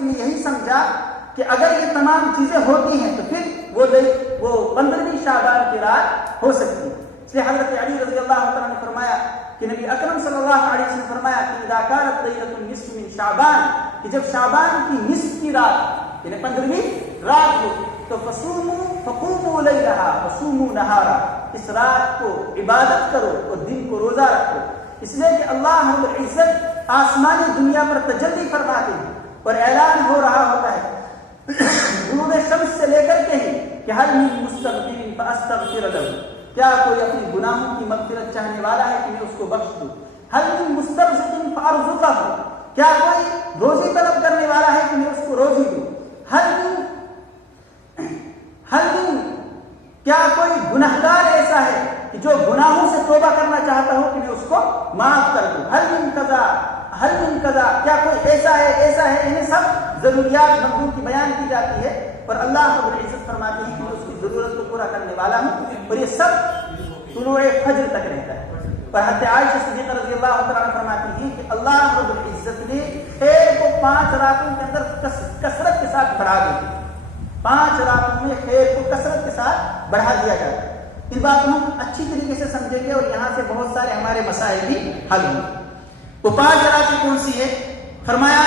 تفسیر نے یہی سمجھا کہ اگر یہ تمام چیزیں ہوتی ہیں تو پھر وہ 15ویں شعبان کی رات ہو سکتی ہے. اس لیے حضرت علی رضی اللہ عنہ نے فرمایا کہ نبی اکرم صلی اللہ علیہ وسلم نے فرمایا کہ اذا كانت ليلة النصف من شعبان، کہ جب شعبان کی نصف کی رات یعنی 15ویں رات ہو تو فقوموا لیلها وصوموا نہارا، اس رات کو عبادت کرو اور دن کو روزہ رکھو. اس لیے کہ اللہ رب العزت آسمانی دنیا پر تجلی فرماتے ہیں اور اعلان ہو رہا ہوتا ہے غروب شمس سے لے کر کے ہی کہ هل من مستغفر فاستغفر له، کیا کوئی اپنے گناہوں کی مغفرت چاہنے والا ہے کہ میں اس کو بخش دوں. هل من مسترزق فارزقه، کیا کوئی روزی طلب کرنے والا ہے کہ میں اس کو روزی دوں. ہر دن کیا کوئی گناہگار ایسا ہے کہ جو گناہوں سے توبہ کرنا چاہتا ہو کہ میں اس کو معاف کر دوں. ہر دن قضا، کیا کوئی ایسا ہے انہیں سب ضروریات بندوں کی بیان کی جاتی ہے اور اللہ رب العزت فرماتے ہیں کہ میں اس کی ضرورت کو پورا کرنے والا ہوں، اور یہ سب طلوع فجر تک رہتا ہے. اور حضرت عائشہ صدیقہ رضی اللہ عنہا فرماتی ہیں کہ اللہ رب العزت نے خیر کو 5 راتوں کے اندر کثرت کے ساتھ بڑھا دیا. 5 راتوں میں خیر کو کثرت کے ساتھ بڑھا دیا جاتا ہے. اس بات کو ہم اچھی طریقے سے سمجھیں گے اور یہاں سے بہت سارے ہمارے مسائل بھی حل ہوں. وہ 5 راتیں کون سی ہے؟ فرمایا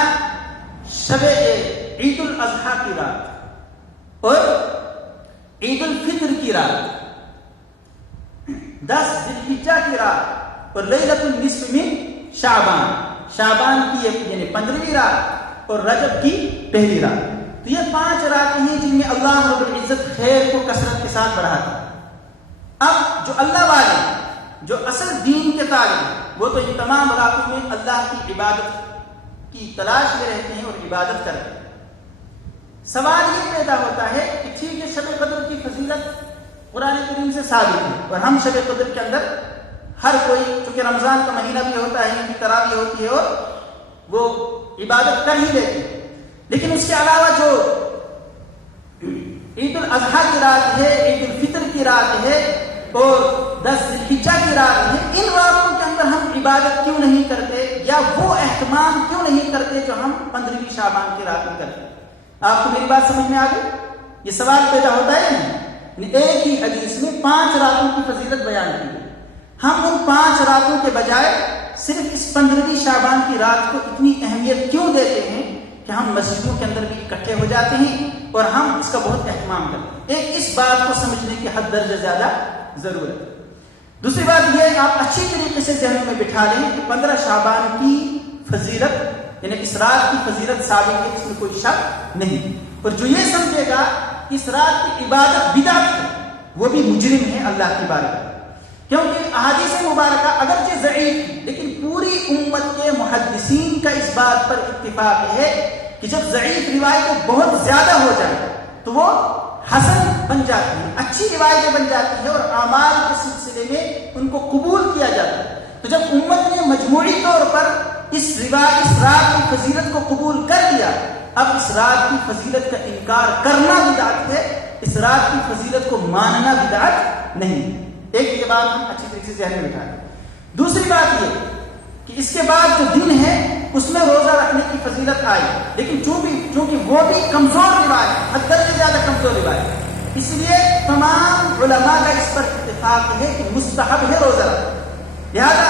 شب عید الاضحیٰ کی رات اور عید الفطر کی رات، 10 ذی الحجہ کی رات اور لیلۃ النصف من شعبان کی یعنی 15ویں رات اور رجب کی پہلی رات. تو یہ 5 راتیں ہیں جن میں اللہ رب العزت خیر کو کثرت کے ساتھ بڑھاتا ہے. اب جو اللہ والے جو اصل دین کے طالب وہ تو ان تمام راتوں میں اللہ کی عبادت کی تلاش میں رہتے ہیں اور عبادت کرتے ہیں. سوال یہ پیدا ہوتا ہے کہ ٹھیک ہے شب قدر کی فضیلت قرآن کریم سے ثابت ہے اور ہم شب قدر کے اندر ہر کوئی، چونکہ رمضان کا مہینہ بھی ہوتا ہے، ان کی تراویح ہوتی ہے اور وہ عبادت کر ہی لیتے ہیں. لیکن اس کے علاوہ جو عید الاضحیٰ کی رات ہے، عید الفطر کی رات ہے اور 10 ذی الحجہ کی رات ہے، ان راتوں کے اندر ہم عبادت کیوں نہیں کرتے یا وہ اہتمام کیوں نہیں کرتے جو ہم 15ویں شعبان کی رات میں کرتے ہیں؟ آپ کو میری بات سمجھ میں آ گئی؟ یہ سوال پیدا ہوتا ہے نہیں. ایک ہی حدیث میں 5 راتوں کی فضیلت بیان کی ہے، ہم ان 5 راتوں کے بجائے صرف اس 15ویں شعبان کی رات کو اتنی اہمیت کیوں دیتے ہیں کہ ہم مسجدوں کے اندر بھی اکٹھے ہو جاتے ہیں اور ہم اس کا بہت اہتمام کرتے ہیں. ایک اس بات کو سمجھنے کی حد درجہ زیادہ ضرورت ہے. دوسری بات یہ آپ اچھی طریقے سے ذہن میں بٹھا لیں کہ 15 شعبان کی فضیلت یعنی اس رات کی فضیلت ثابت ہے، اس میں کوئی شک نہیں. اور جو یہ سمجھے گا کہ اس رات کی عبادت بدعت ہے وہ بھی مجرم ہے اللہ کی بارگاہ میں. کیونکہ احادیث مبارکہ اگرچہ ضعیف ہے لیکن پوری امت کے محدثین کا اس بات پر اتفاق ہے کہ جب ضعیف روایتیں بہت زیادہ ہو جائے تو وہ حسن بن جاتی ہیں، اچھی روایتیں بن جاتی ہیں اور اعمال کے سلسلے میں ان کو قبول کیا جاتا ہے. تو جب امت نے مجموعی طور پر اس رات کی فضیلت کو قبول کر لیا، اب اس رات کی فضیلت کا انکار کرنا بدعت ہے، اس رات کی فضیلت کو ماننا بدعت نہیں. ایک یہ بات ہم اچھی طریقے سے ذہن میں بٹھا لیں. دوسری بات یہ کہ اس کے بعد جو دن ہے اس میں روزہ رکھنے کی فضیلت آئی، لیکن چونکہ وہ بھی کمزور روایت ہے، حد سے زیادہ کمزور روایت ہے، اس لیے تمام علماء کا اس پر اتفاق ہے کہ مستحب ہے روزہ رکھنا. لہذا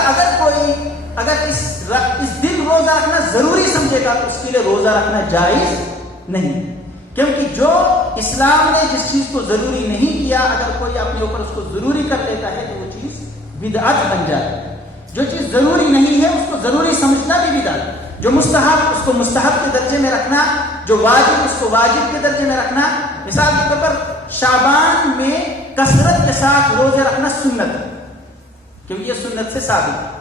اگر اس دن روزہ رکھنا ضروری سمجھے گا تو اس کے لیے روزہ رکھنا جائز نہیں، کیونکہ جو اسلام نے جس چیز کو ضروری نہیں کیا اگر کوئی اپنے اوپر اس کو ضروری کر لیتا ہے تو وہ چیز بدعت بن جاتی ہے. جو چیز ضروری نہیں ہے اس کو ضروری سمجھنا بھی بدعت ہے. جو مستحب اس کو مستحب کے درجے میں رکھنا، جو واجب اس کو واجب کے درجے میں رکھنا. مثال کے طور پر شعبان میں کثرت کے ساتھ روزے رکھنا سنت ہے کیونکہ یہ سنت سے ثابت ہے.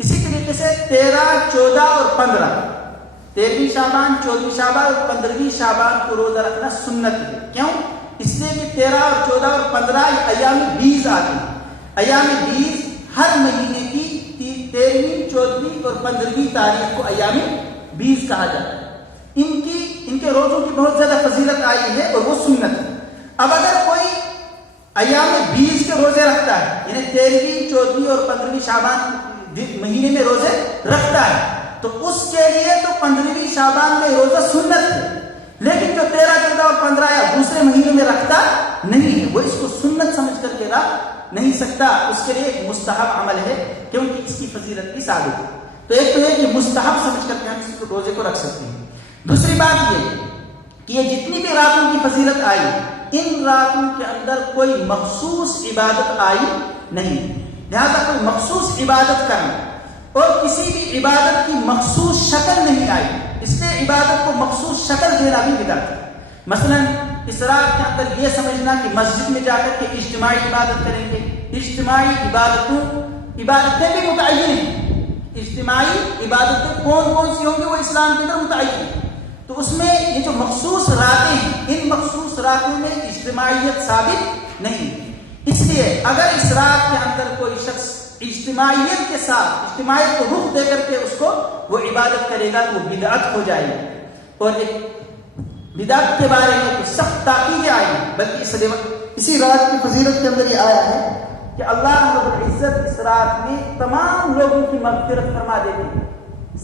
اسی طریقے سے 13، 14 اور 15، 13ویں شعبان، 14ویں شعبان اور 15ویں شعبان کو روزہ رکھنا سنت ہے. کیوں؟ اس لیے کہ 13 اور 14 اور 15 یہ ایام بیز آتے ہیں. ایام بیز ہر مہینے کی 13ویں، 14ویں اور 15ویں تاریخ کو ایام بیز کہا جاتا ہے. ان کے روزوں کی بہت زیادہ فضیلت آئی ہے اور وہ سنت ہے. اب اگر کوئی ایام بیز کے روزے رکھتا ہے یعنی 13ویں، 14ویں اور 15ویں شعبان مہینے میں روزے رکھتا ہے تو اس کے لیے تو 15ویں شعبان میں روزہ سنت ہے، کھلا نہیں سکتا، اس کے لیے ایک مستحب عمل ہے کیونکہ اس کی فضیلت بھی ثابت ہے۔ تو ایک تو ہے کہ مستحب سمجھ کر کے ہم اس روزے کو رکھ سکتے ہیں۔ دوسری بات یہ کہ یہ جتنی بھی راتوں کی فضیلت آئی، ان راتوں کے اندر کوئی مخصوص عبادت آئی نہیں، لہذا کوئی مخصوص عبادت کرنا اور کسی بھی عبادت کی مخصوص شکل نہیں آئی، اس لیے عبادت کو مخصوص شکل دینا بھی بدعت ہے۔ مثلا اس رات کے اندر یہ سمجھنا کہ مسجد میں جا کر کے اجتماعی عبادت کریں گے، اجتماعی عبادتیں بھی متعین ہیں، اجتماعی عبادتیں کون کون سی ہوں گی وہ اسلام کے اندر متعین ہیں، تو اس میں یہ جو مخصوص راتیں ہیں، ان مخصوص راتوں میں اجتماعیت ثابت نہیں، اس لیے اگر اس رات کے اندر کوئی شخص اجتماعیت کے ساتھ اجتماعیت کو رخ دے کر کے اس کو وہ عبادت کرے گا تو وہ بدعت ہو جائے گی، اور ایک بدعت کے بارے میں کوئی سخت تاکیدیں آئی ہیں، بلکہ اسی رات کی فضیلت کے اندر یہ آیا ہے کہ اللہ رب العزت اس رات میں تمام لوگوں کی مغفرت فرما دیتے ہیں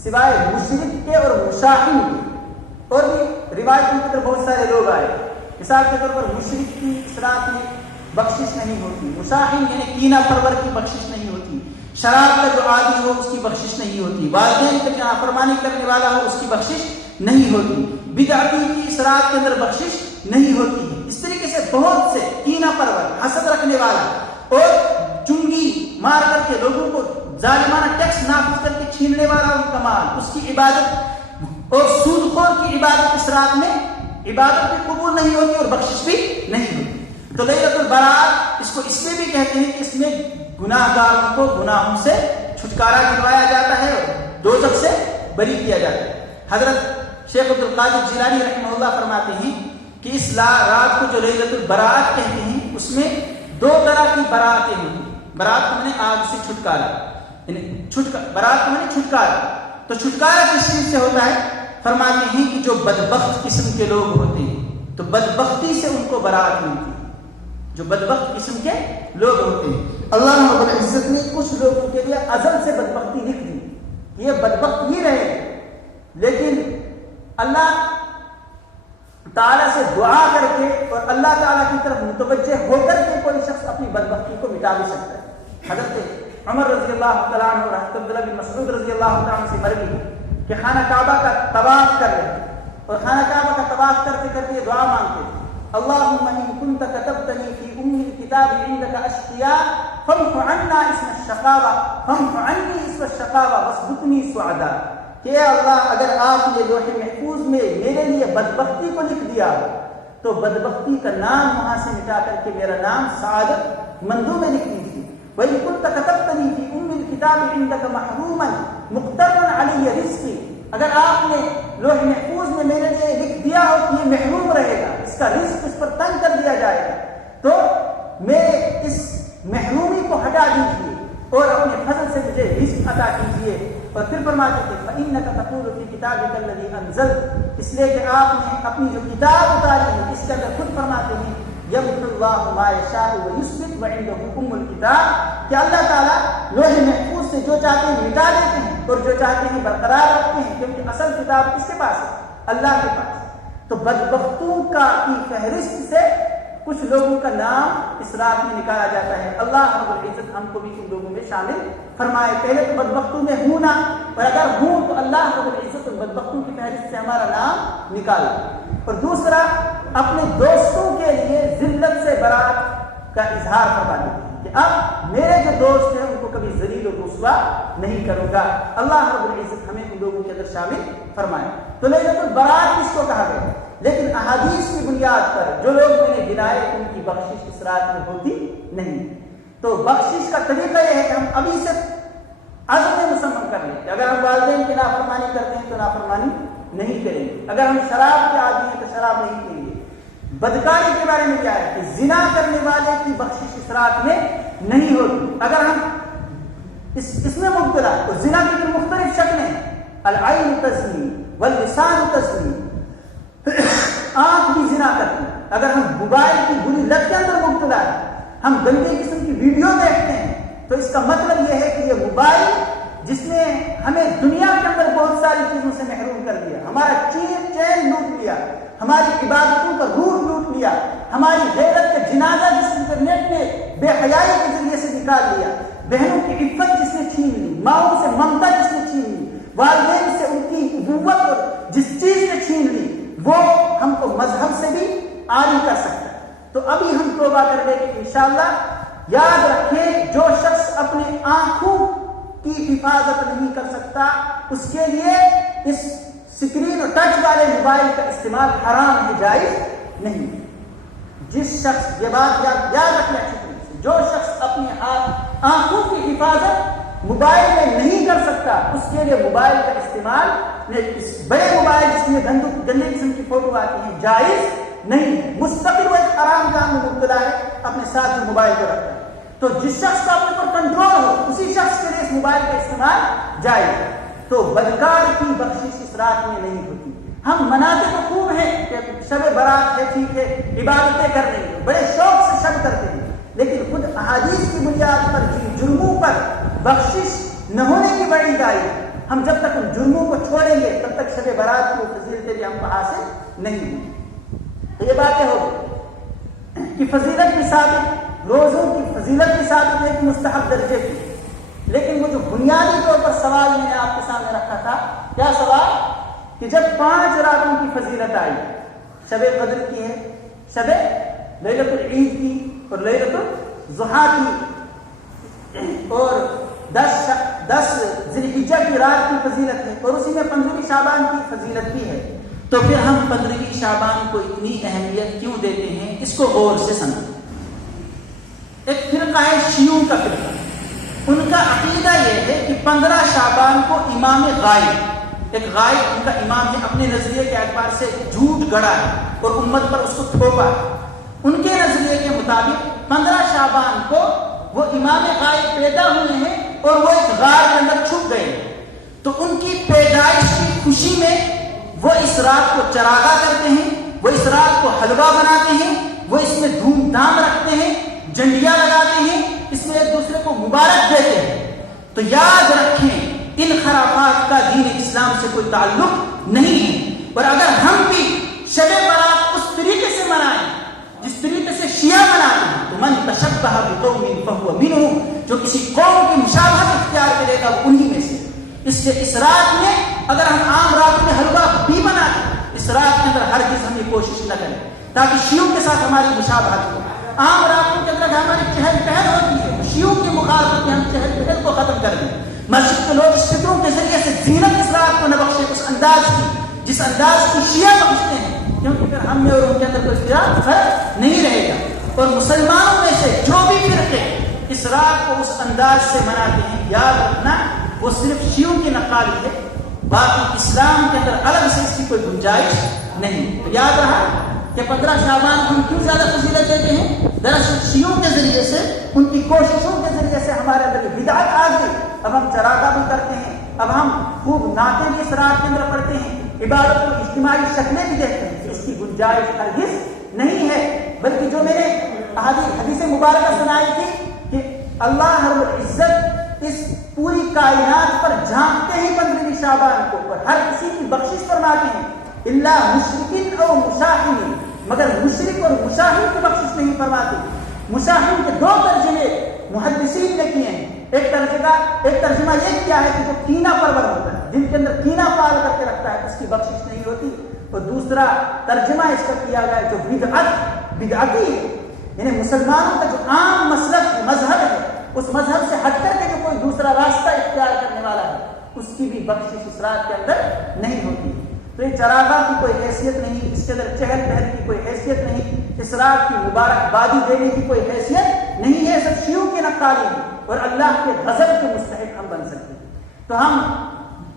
سوائے مشرک کے اور مشاحن کے۔ اور بھی روایت کے اندر بہت سارے لوگ آئے، مثال کے طور پر مشرک کی اس رات میں بخشش نہیں ہوتی، مشاحن یعنی کینہ پرور کی بخشش نہیں ہوتی، شراب کا جو عادی ہو اس کی بخشش نہیں ہوتی، والدین کا جو نافرمانی کرنے والا ہو اس کی بخشش نہیں ہوتی، بدعتی کی اس رات کے اندر بخشش نہیں ہوتی ہے۔ اس طریقے سے بہت سے کینہ پرور، حسد رکھنے والا اور چنگی مار کر کے لوگوں کو ظالمانہ ٹیکس نافذ کر کے چھیننے والا ان کا مال، اس کی عبادت اور سود خور کی عبادت اس رات میں عبادت بھی قبول نہیں ہوتی اور بخشش بھی نہیں ہوتی۔ تو لیلۃ البراءت اس کو اس لیے بھی کہتے ہیں کہ اس میں گناہ گاروں کو گناہوں سے چھٹکارا دلوایا جاتا ہے اور دوزخ سے بری کیا جاتا ہے۔ حضرت شیخ عبد القادر جیلانی رحمہ اللہ فرماتے ہیں کہ اس رات کو جو لیلۃ البراءت کہتے ہیں اس میں دو طرح کی براتیں ہوتی ہیں۔ برات کو میں نے آگ سے چھٹکارا، یعنی برات کو میں نے چھٹکارا، تو چھٹکارا کس چیز سے ہوتا ہے؟ فرماتے ہیں کہ جو بدبخت قسم کے لوگ ہوتے ہیں تو بدبختی سے ان کو برات ملتی ہے، جو بدبخت قسم کے لوگ ہوتے ہیں۔ اللہ رب العزت نے کچھ لوگوں کے لیے ازل سے بدبختی لکھ دی کہ یہ بدبخت ہی رہے، لیکن اللہ تعالیٰ سے دعا کر کے اور اللہ تعالیٰ کی طرف متوجہ ہو کر کے کوئی شخص اپنی بدبختی کو مٹا بھی سکتا ہے۔ حضرت عمر رضی اللہ تعالیٰ عنہ اور حضرت عبداللہ بن مسعود رضی اللہ تعالیٰ عنہ سے مروی کہ خانہ کعبہ کا طواف کر رہے اور خانہ کعبہ کا طواف کرتے کرتے یہ دعا مانگتے تھے، اللہم ان کنت کتبتنی فی ام الکتاب عندک اشقیاء فامح عنا اسم الشقاوہ فامح عنی اسم الشقاوہ واسبتنی سعداء، کہ اللہ اگر آپ نے لوح محفوظ میں میرے لیے بدبختی کو لکھ دیا تو بدبختی کا نام وہاں سے مٹا کر کے میرا نام سعادت مندوں میں لکھ دیجیے۔ وَإِن كُنتَ كَتَبْتَنِي فِي أُمِّ الْكِتَابِ عِندَكَ مَحْرُومًا مُقْتَرًا عَلَيَّ رِزْقِي، اگر آپ نے لوح محفوظ میں میرے لیے لکھ دیا ہو کہ یہ محروم رہے گا، اس کا رزق اس پر تنگ کر دیا جائے گا، تو میرے اس محرومی کو ہٹا دیجیے اور اپنے فضل سے مجھے رزق عطا کیجیے۔ اور پھر فرماتے تھے فَإِنَّكَ تَقُولُ فِي كِتَابِكَ الَّذِي أَنزَلْتَ، اس لیے کہ آپ نے اپنی جو کتاب اتاری ہے اس کے اندر خود فرماتے ہیں يَمْحُو اللَّهُ مَا يَشَاءُ وَيُثْبِتُ وَعِندَهُ أُمُّ الْكِتَابِ، کہ اللہ تعالیٰ لوح محفوظ سے جو چاہتے ہیں مٹا دیتے ہیں اور جو چاہتے ہیں برقرار رکھتے ہیں، کیونکہ اصل کتاب کس کے پاس ہے؟ اللہ کے پاس۔ تو بدبختوں کی فہرست سے کچھ لوگوں کا نام اس رات میں نکالا جاتا ہے۔ اللہ رب العزت ہم کو بھی ان لوگوں میں شامل فرمائے۔ پہلے تو بدبختوں میں ہوں نہ، اور اگر ہوں تو اللہ رب العزت ان بدبختوں کی فہرست سے ہمارا نام نکالے۔ اور دوسرا، اپنے دوستوں کے لیے ذلت سے برات کا اظہار فرما دیتے ہیں کہ اب میرے جو دوست ہیں ان کو کبھی ذلیل و رسوا نہیں کروں گا۔ اللہ رب العزت ہمیں ان لوگوں کے اندر شامل فرمائے۔ تو لیلۃ البراءت کس کو کہا گیا؟ لیکن احادیث کی بنیاد پر جو لوگ میں نے گنائے ان کی بخشش اس رات میں ہوتی نہیں۔ تو بخشش کا طریقہ یہ ہے کہ ہم ابھی سے عزم مسمم کر لیں کہ اگر ہم والدین کی نافرمانی کرتے ہیں تو نافرمانی نہیں کریں گے، اگر ہم شراب کے عادی ہیں تو شراب نہیں پئیں گے۔ بدکاری کے بارے میں کیا ہے کہ زنا کرنے والے کی بخشش اس رات میں نہیں ہوتی۔ اگر ہم اس میں مبتلا، تو زنا کی بھی مختلف شکلیں، العین تزنی واللسان تزنی، آنکھ بھی زنا کرتی ہے۔ اگر ہم موبائل کی بری لت کے اندر مبتلا ہے، ہم گندے قسم کی ویڈیو دیکھتے ہیں، تو اس کا مطلب یہ ہے کہ یہ موبائل جس نے ہمیں دنیا کے اندر بہت ساری چیزوں سے محروم کر دیا، ہمارا چین لوٹ لیا، ہماری عبادتوں کا روح لوٹ کیا، ہماری غیرت کا جنازہ جس انٹرنیٹ نے بے حیائی کے ذریعے سے نکال لیا، بہنوں کی عفت جس نے چھین لی، ماؤں سے ممتا جس نے چھین لی، والدین سے ان کی ابوت اور جس چیز نے چھین لی، وہ ہم کو مذہب سے بھی عاری کر سکتا ہے۔ تو ابھی ہم توبہ کر لیں گے انشاءاللہ۔ یاد رکھیں، جو شخص اپنے آنکھوں کی حفاظت نہیں کر سکتا، اس کے لیے اس سکرین اور ٹچ والے موبائل کا استعمال حرام ہے، جائز نہیں۔ جس شخص، یہ بات یاد رکھنا چاہیے، جو شخص اپنی آنکھوں کی حفاظت موبائل میں نہیں کر سکتا، اس کے لیے موبائل کا استعمال، بڑے موبائل جس میں گندے قسم کی فوٹو آتی ہیں، جائز نہیں۔ مستقل وہ ایک حرام کام میں مبتلا ہے، اپنے ساتھ جو موبائل کو رکھتا ہے۔ تو جس شخص کا اپنے پر کنٹرول ہو، اسی شخص کے لیے اس موبائل کا استعمال جائز ہے۔ تو بدکار کی بخشش اس رات میں نہیں ہوتی۔ ہم مناتے تو خوب ہیں کہ شب برات ہے، ٹھیک ہے، عبادتیں کر رہے ہیں، بڑے شوق سے شب کرتے ہیں، لیکن خود احادیث کی بنیاد پر جن جرموں پر بخشش نہ ہونے کی بڑی دائی، ہم جب تک ان جرموں کو چھوڑیں گے تب تک شب برات کی فضیلتیں بھی ہم کو حاصل نہیں ہوں۔ تو یہ باتیں ہو کہ فضیلت کی ثابت، روزوں کی فضیلت کی ثابت ہے کہ مستحب درجے کی، لیکن وہ جو بنیادی طور پر سوال میں نے آپ کے سامنے رکھا تھا، کیا سوال؟ کہ جب 5 راتوں کی فضیلت آئی، شب قدر کی ہے، شب لیلۃ العید کی اور لیلۃ الضحیٰ کی، اور 10 ذی الحجہ کی رات کی فضیلت ہے، اور اسی میں 15ویں شعبان کی فضیلت بھی ہے، تو پھر ہم 15ویں شعبان کو اتنی اہمیت کیوں دیتے ہیں؟ اس کو غور سے سمجھیں۔ ایک فرقہ ہے شیعوں کا فرقہ، ان کا عقیدہ یہ ہے کہ 15 شعبان کو امام غائب، ایک غائب ان کا امام ہے، اپنے نظریے کے اعتبار سے جھوٹ گڑا ہے اور امت پر اس کو تھوپا ہے۔ ان کے نظریے کے مطابق 15 شعبان کو وہ امام غائب پیدا ہوئے ہیں اور وہ ایک غار کے اندر چھپ گئے ہیں، تو ان کی پیدائش کی خوشی میں وہ اس رات کو چراغا کرتے ہیں، وہ اس رات کو حلوہ بناتے ہیں، وہ اس میں دھوم دھام رکھتے ہیں، جنڈیاں لگاتے ہیں، اس میں ایک دوسرے کو مبارک دیتے ہیں۔ تو یاد رکھیں، ان خرافات کا دین اسلام سے کوئی تعلق نہیں ہے، اور اگر ہم بھی شب برات اس طریقے سے منائیں جس طریقے سے شیعہ مناتے ہیں، تو من تشبہ بقوم فہو منہم، جو کسی قوم کی مشابہت اختیار کرے گا وہ انہی میں سے۔ اس لیے اس رات میں اگر ہم عام رات میں حلوہ بھی بناتے ہیں، اس رات کے اندر ہرگز ہم یہ کوشش نہ کریں تاکہ شیعوں کے ساتھ ہماری مشابہت ہو۔ عام راتوں کے اندر ہماری چہل پہل ہوتی ہے، شیعوں کی مخالفت میں ہم چہل پہل کو ختم کر دیں۔ مسجد کے لوگ اس فطروں کے ذریعے سے زینت اس رات کو نہ بخشے اس انداز کی جس انداز کی شیعہ بخشتے ہیں، کیونکہ پھر ہم میں اور ان کے اندر کوئی فرق نہیں رہے گا۔ اور مسلمانوں میں سے جو بھی فرقے اس رات کو اس انداز سے مناتے ہیں، یاد رکھنا وہ صرف شیعوں کی نقالی ہے، باقی اسلام کے اندر الگ سے اس کی کوئی گنجائش نہیں۔ تو یاد رہا کہ 15 شعبان ہم کیوں زیادہ فضیلت دیتے ہیں؟ دراصل شیعوں کے ذریعے سے، ان کی کوششوں کے ذریعے سے ہمارے اندر بدعت آ گئی۔ اب ہم چراغا بھی کرتے ہیں، اب ہم خوب نعتیں بھی اس رات کے اندر پڑھتے ہیں، عبادت کو اجتماعی شکلیں بھی دیکھتے ہیں، اس کی گنجائش ہرگز نہیں ہے۔ بلکہ جو میں نے حدیث مبارکہ سنائی تھی کہ اللہ رب العزت اس پوری کائنات پر جھانکتے ہیں 15ویں شعبان کو، اور ہر کسی کی بخشش فرماتے ہیں، الا مشرکین او مشاہین، مگر مشرک اور مشاہین کی بخشش نہیں فرماتے۔ مشاہین کے 2 ترجمے محدثین نے کیے ہیں۔ ایک ترجمہ یہ کیا ہے کہ جو کینہ پرور ہوتا ہے، جن کے اندر کینہ پال کر کے رکھتا ہے، اس کی بخشش نہیں ہوتی۔ اور دوسرا ترجمہ اس کا کیا گیا ہے جو بدعتی ہے، یعنی مسلمانوں کا جو عام مسلک مذہب ہے، اس مذہب سے ہٹ کر کے جو کوئی دوسرا راستہ اختیار کرنے والا ہے، اس کی بھی بخشش اس رات کے اندر نہیں ہوتی۔ تو یہ چراغا کی کوئی حیثیت نہیں، اس کے اندر چہل پہل کی کوئی حیثیت نہیں، اس رات کی مبارکبادی دینے کی کوئی حیثیت نہیں ہے، سب شیعوں کی نقالی ہے، اور اللہ کے غضب کے مستحق ہم بن سکتے ہیں۔ تو ہم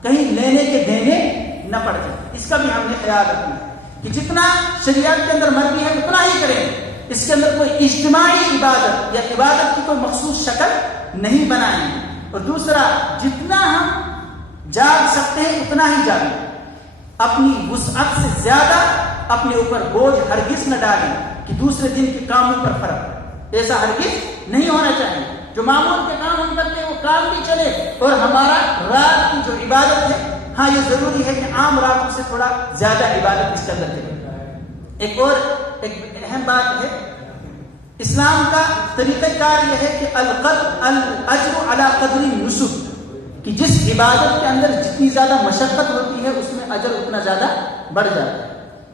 کہیں لینے کے دینے نہ پڑ جائیں، اس کا بھی ہم نے خیال رکھنا ہے کہ جتنا شریعت کے اندر مرضی ہے اتنا ہی کریں، اس کے اندر کوئی اجتماعی عبادت یا عبادت کی کوئی مخصوص شکل نہیں بنائیں۔ اور دوسرا، جتنا ہم جاگ سکتے ہیں اتنا ہی جاگیں، اپنی وسعت سے زیادہ اپنے اوپر بوجھ ہرگز نہ ڈالیں کہ دوسرے دن کے کاموں پر فرق، ایسا ہرگز نہیں ہونا چاہیے۔ جو معمول کے کام ہم کرتے ہیں وہ کام بھی چلے، اور ہمارا رات کی جو عبادت ہے، ہاں یہ ضروری ہے کہ عام راتوں سے تھوڑا زیادہ عبادت اس کے اندر چلے۔ ایک اور ایک اہم بات ہے، اسلام کا طریقہ کار یہ ہے کہ الاجر علی قدر النسب، کہ جس عبادت کے اندر جتنی زیادہ مشقت ہوتی ہے اس میں اجر اتنا زیادہ بڑھ جاتا ہے۔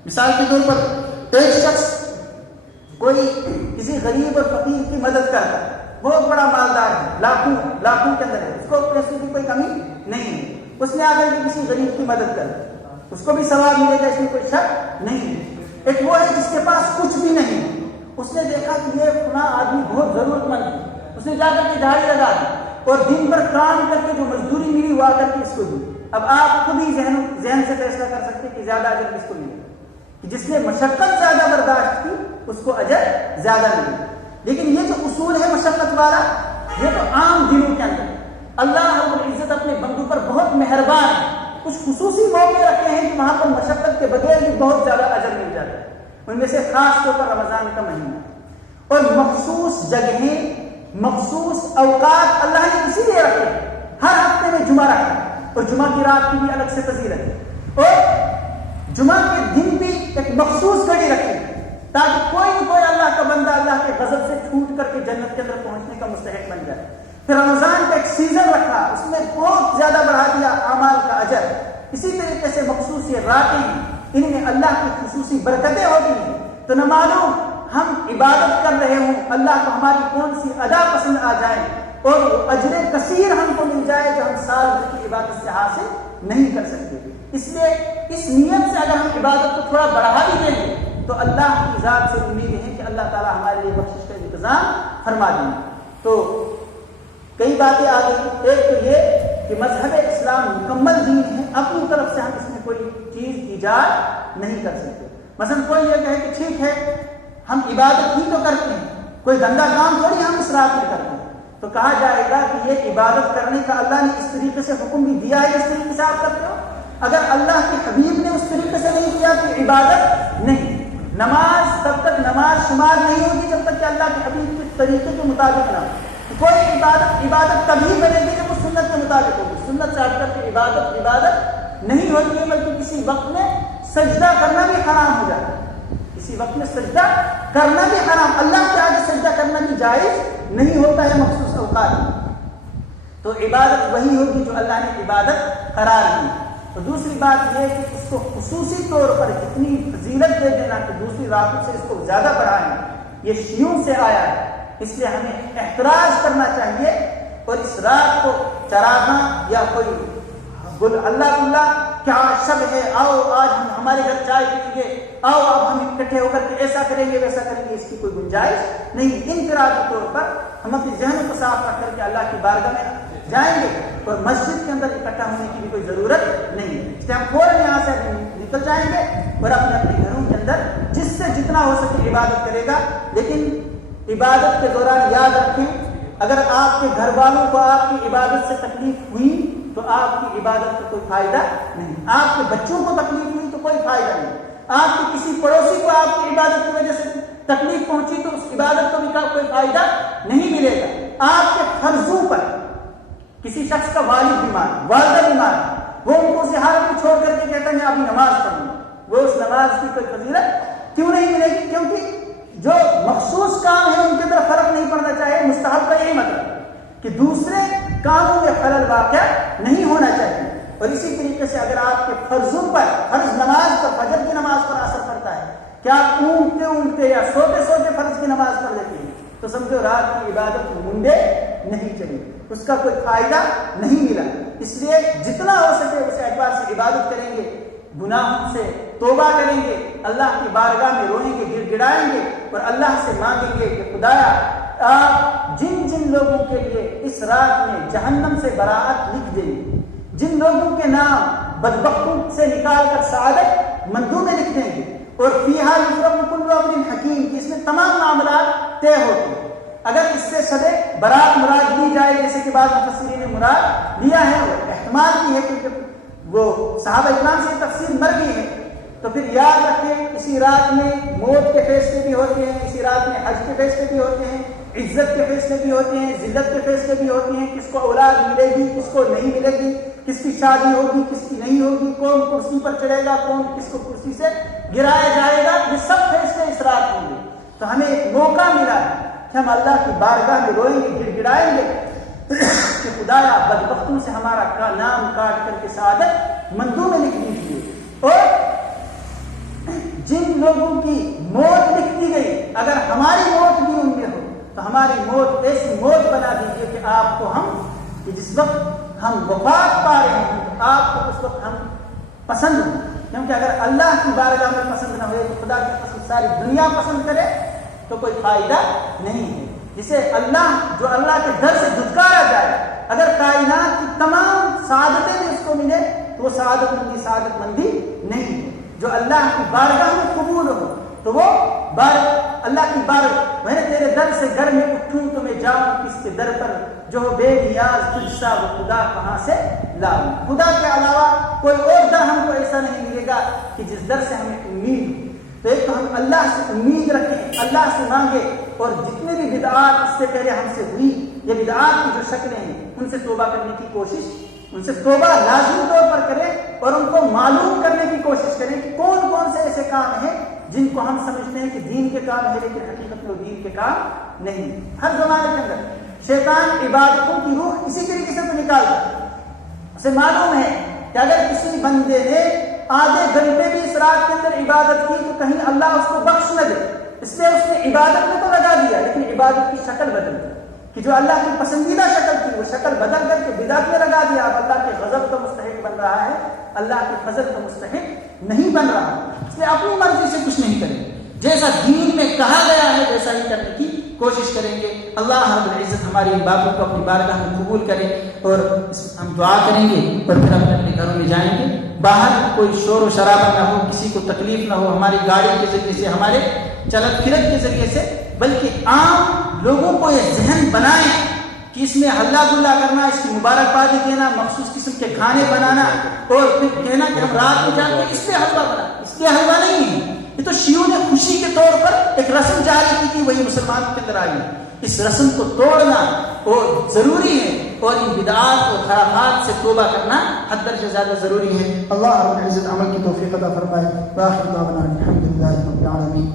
مثال کے طور پر ایک شخص کوئی کسی غریب اور فقیر کی مدد کرتا ہے، بہت بڑا مالدار ہے، لاکھوں کے اندر ہے، اس کو پیسوں کی کوئی کمی نہیں ہے، اس نے آ کر کے کسی غریب کی مدد کر دی، اس کو بھی ثواب ملے گا، اس میں کوئی شک نہیں ہے۔ ایک وہ ہے جس کے پاس کچھ بھی نہیں، اس نے دیکھا کہ یہ فلاں آدمی بہت ضرورت مند ہے، اس نے جا کر کے دہاڑی لگا دی اور دن بھر کام کر کے جو مزدوری ملی وہ آ کر کے اس کو دی۔ اب آپ خود ہی ذہن سے فیصلہ کر سکتے کہ زیادہ اجر کس کو ملے گا، کہ جس نے مشقت زیادہ برداشت کی اس کو اجر زیادہ ملے گا۔ لیکن یہ جو اصول ہے مشقت والا، یہ تو عام دنوں کے اندر اللہ رب العزت اپنے بندوں پر بہت مہربان ہے، کچھ خصوصی موقع رکھے ہیں کہ وہاں پر مشقت کے بغیر بھی بہت زیادہ اجر مل جاتا ہے، ان میں سے خاص طور پر رمضان کا مہینہ اور مخصوص جگہیں، مخصوص اوقات اللہ نے اسی لیے رکھے، ہر ہفتے میں جمعہ رکھا اور جمعہ کی رات کی بھی الگ سے فضیلت ہے، اور جمعہ کے دن بھی ایک مخصوص گھڑی رکھی تاکہ کوئی نہ کوئی اللہ کا بندہ اللہ کے غضب سے چھوٹ کر کے جنت کے اندر پہنچنے کا مستحق بن جائے۔ پھر رمضان کا ایک سیزن رکھا، اس میں بہت زیادہ بڑھا دیا اعمال کا اجر۔ اسی طریقے سے مخصوص یہ راتیں ہیں، ان میں اللہ کی خصوصی برکتیں ہوتی ہیں، تو نہ معلوم ہم عبادت کر رہے ہوں، اللہ کو ہماری کون سی ادا پسند آ جائے اور وہ اجر کثیر ہم کو مل جائے جو ہم سال بھر کی عبادت سے حاصل نہیں کر سکتے۔ اس لیے اس نیت سے اگر ہم عبادت کو تھوڑا بڑھا بھی دیں گے تو اللہ کی ذات سے امید ہے کہ اللہ تعالیٰ ہمارے لیے بخشش کا انتظام فرما دیں گے۔ تو کئی باتیں آ گئی، ایک تو یہ کہ مذہب اسلام مکمل دین ہے، اپنی طرف سے ہم اس میں کوئی چیز ایجاد نہیں کر سکتے۔ مثلا کوئی یہ کہے کہ ٹھیک ہے ہم عبادت ہی تو کرتے ہیں، کوئی گندا کام تھوڑی ہم اسراف میں کرتے ہیں، تو کہا جائے گا کہ یہ عبادت کرنے کا اللہ نے اس طریقے سے حکم بھی دیا ہے، اس طریقے سے آپ کرتے ہو۔ اگر اللہ کے حبیب نے اس طریقے سے نہیں کیا تو عبادت نہیں۔ نماز تب تک نماز شمار نہیں ہوگی جب تک کہ اللہ کے حبیب کے طریقے کے مطابق نہ ہو۔ کوئی عبادت تبھی بنے گی جب وہ سنت کے مطابق ہوگی، سنت سے ہٹ کر کے عبادت نہیں ہوتی ہے، بلکہ کسی وقت میں سجدہ کرنا بھی حرام ہو جاتا ہے، کسی وقت میں سجدہ کرنا بھی حرام، اللہ کے آگے سجدہ کرنا بھی جائز نہیں ہوتا ہے مخصوص اوقات میں۔ تو عبادت وہی ہوگی جو اللہ نے عبادت قرار دی۔ تو دوسری بات یہ کہ اس کو خصوصی طور پر اتنی فضیلت دے دینا کہ دوسری راتوں سے اس کو زیادہ بڑھائیں، یہ شیعوں سے آیا ہے، اس لیے ہمیں احتراز کرنا چاہیے اور اس رات کو چراغاں یا کوئی اللہ کیا شب ہے، آؤ آج ہم ہمارے گھر چائے پئیں گے، آؤ اب ہم اکٹھے ہو کر کے ایسا کریں گے ویسا کریں گے، اس کی کوئی گنجائش نہیں۔ انفرادی طور پر ہم اپنے ذہن کو صاف رکھ کر کے اللہ کی بارگاہ میں جائیں گے اور مسجد کے اندر اکٹھا ہونے کی بھی کوئی ضرورت نہیں ہے، اس لیے ہم فوراً یہاں سے نکل جائیں گے اور اپنے اپنے گھروں کے اندر جس سے جتنا ہو سکے عبادت کرے گا۔ لیکن عبادت کے دوران یاد رکھیں، اگر آپ کے گھر والوں کو آپ کی عبادت سے تکلیف ہوئی تو آپ کی عبادت کا کوئی فائدہ نہیں، آپ کے بچوں کو تکلیف ہوئی تو کوئی فائدہ نہیں، آپ کے کسی پڑوسی کو آپ کی عبادت کی وجہ سے تکلیف پہنچی تو اس عبادت کو بھی کوئی فائدہ نہیں ملے گا۔ آپ کے فرضوں پر کسی شخص کا والد بیمار، والدہ بیمار، وہ ان کو اسی حالت میں چھوڑ کر کے کہتا ہے میں ابھی نماز پڑھوں گا، وہ اس نماز کی کوئی فضیلت کیوں نہیں ملے گی؟ کیونکہ جو مخصوص کام ہے ان کی طرف فرق نہیں پڑنا چاہیے۔ مستحب کا یہی مطلب کہ دوسرے کاموں میں خلل واقع نہیں ہونا چاہیے۔ اور اسی طریقے سے اگر آپ کے فرضوں پر، فرض نماز پر، فجر کی نماز پر اثر پڑتا ہے کہ آپ اونگتے اونگتے یا سوتے سوتے فرض کی نماز پڑھ لیتے ہیں تو سمجھو رات کی عبادت منڈے نہیں چلی، اس کا کوئی فائدہ نہیں ملا۔ اس لیے جتنا ہو سکے اس اعتبار سے عبادت کریں گے، گناہوں سے توبہ کریں گے، اللہ کی بارگاہ میں روئیں گے، گر گڑائیں گے اور اللہ سے مانگیں گے کہ خدایا آپ جن جن لوگوں کے لیے اس رات میں جہنم سے براعت لکھ دیں گے، جن لوگوں کے نام بدبختوں سے نکال کر سعادت مندوں میں لکھ دیں گے، اور فیہا یفرق کل امر حکیم، اس میں تمام معاملات طے ہوتے ہیں۔ اگر اس سے شب برات مراد لی جائے جیسے کہ بعض مفسرین نے مراد لیا ہے اور احتمال بھی ہے کہ وہ صحابہ اکرام سے تفسیر مر گئی ہے، تو پھر یاد رکھیں اسی رات میں موت کے فیصلے بھی ہوتے ہیں، اسی رات میں حج کے فیصلے بھی ہوتے ہیں، عزت کے فیصلے بھی ہوتے ہیں، ذلت کے فیصلے بھی ہوتے ہیں، کس کو اولاد ملے گی کس کو نہیں ملے گی، کس کی شادی ہوگی کس کی نہیں ہوگی، کون کرسی پر چڑھے گا کون کس کو کرسی سے گرایا جائے گا، یہ سب فیصلے اس رات تو ہمیں ایک موقع ملا ہے کہ ہم اللہ کی بارگاہ میں روئیں گے, گڑ گڑائیں گے کہ خدایا بدبختوں سے ہمارا نام کاٹ کر کے سعادت مندوں میں لکھ دیجیے, اور جن لوگوں کی موت لکھ دی گئی اگر ہماری موت بھی ان میں ہو تو ہماری موت ایسی موت بنا دیجیے کہ آپ کو ہم, کہ جس وقت ہم وفات پا رہے ہیں تو آپ کو اس وقت ہم پسند ہوں, کیونکہ اگر اللہ کی بارگاہ میں پسند نہ ہوئے تو خدا کی قسم ساری دنیا پسند کرے تو کوئی فائدہ نہیں ہے. جسے اللہ, جو اللہ کے در سے دھتکارا جائے, اگر کائنات کی تمام سعادتیں بھی اس کو ملے تو وہ سعادت مندی نہیں ہے. جو اللہ کی بارگاہ میں قبول ہو تو وہ اللہ کی بارگاہ, میں تیرے در سے گھر میں اٹھوں تو میں جاؤں کس کے در پر, جو بے نیاز تجھ سا وہ خدا کہاں سے لاؤں. خدا کے علاوہ کوئی اور در ہم کو ایسا نہیں ملے گا کہ جس در سے ہمیں امید ہو. تو ایک تو ہم اللہ سے امید رکھیں, اللہ سے مانگے, اور جتنے بھی بدعات اس سے پہلے ہم سے ہوئی, یہ بدعات کی جو شکلیں ہیں ان سے توبہ کرنے کی کوشش, ان سے توبہ لازمی طور پر کریں, اور ان کو معلوم کرنے کی کوشش کریں کہ کون کون سے ایسے کام ہیں جن کو ہم سمجھتے ہیں کہ دین کے کام ہے لیکن حقیقت میں وہ دین کے کام نہیں. ہر زمانے کے اندر شیطان عبادتوں کی روح اسی طریقے سے تو نکالتا ہے. اسے معلوم ہے کہ اگر کسی بندے نے آدھے گھنٹے بھی اس رات کے اندر عبادت کی تو کہیں اللہ اس کو بخش نہ دے, اس لیے اس نے عبادت میں تو لگا دیا لیکن عبادت کی شکل بدل دی, کہ جو اللہ کی پسندیدہ شکل تھی وہ شکل بدل کر کے بدعت میں لگا دیا. اب اللہ کے غضب کا مستحق بن رہا ہے, اللہ کے فضل کا مستحق نہیں بن رہا. اس لیے اپنی مرضی سے کچھ نہیں کریں, جیسا دین میں کہا گیا ہے ویسا ہی کرنے کی کوشش کریں گے. اللہ رب العزت ہماری ان باتوں کو اپنی بارگاہ میں قبول کرے, اور ہم دعا کریں گے اور پھر اپنے اپنے گھروں میں جائیں گے. باہر کوئی شور و شرابہ نہ ہو, کسی کو تکلیف نہ ہو ہماری گاڑی کے ذریعے سے, ہمارے چلت پھرت کے ذریعے سے, بلکہ عام لوگوں کو یہ ذہن بنائیں کہ اس میں ہلا گلا کرنا, اس کی مبارکبادی دینا, مخصوص قسم کے کھانے بنانا اور پھر کہنا کہ ہم رات کو جا کے اس لیے حلوہ بنا, اس لیے حلوہ نہیں ہے. یہ تو شیعوں نے خوشی کے طور پر ایک رسم جاری کی تھی, وہی مسلمانوں کے اندر آئی. اس رسم کو توڑنا اور ضروری ہے, اور ان بدعات اور خرافات سے توبہ کرنا حد درجہ زیادہ ضروری ہے. اللہ رب العزت عمل کی توفیق عطا فرمائے. وآخر دعوانا الحمدللہ رب العالمین.